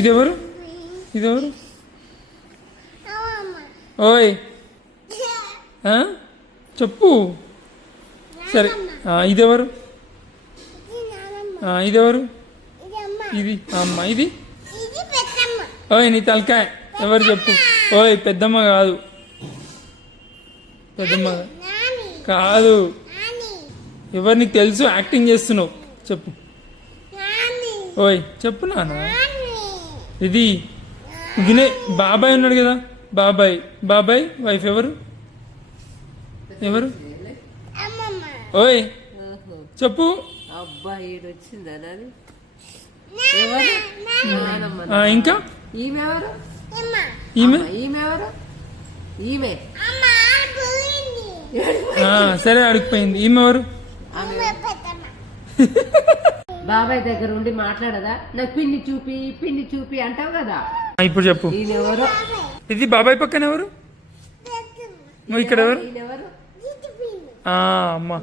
ఇదెవరు? ఇదెవరు? ఓయ్ చెప్పు. సరే ఇదెవరు? ఇదెవరు? ఇది అమ్మ. ఇది ఓయ్ నీ తలకాయ ఎవరు చెప్పు. ఓయ్ పెద్దమ్మ కాదు, పెద్దమ్మ కాదు. ఎవరు నీకు తెలుసు? యాక్టింగ్ చేస్తున్నావు. చెప్పు. ఓయ్ చెప్పు నాన్న. ఇది ఇదినే బాబాయ్ ఉన్నాడు కదా, బాబాయ్. బాబాయ్ వైఫ్ ఎవరు? ఎవరు? ఓయ్ చెప్పు. ఇంకా ఈమె సరే అడిగిపోయింది. ఈమె ఎవరు? బాబాయ్ దగ్గర ఉండి మాట్లాడదా? నాకు పిన్ని చూపి అంటావు కదా. ఇప్పుడు చెప్పు. ఇది బాబాయ్ పక్కన ఎవరు? ఇక్కడ ఎవరు? అమ్మ.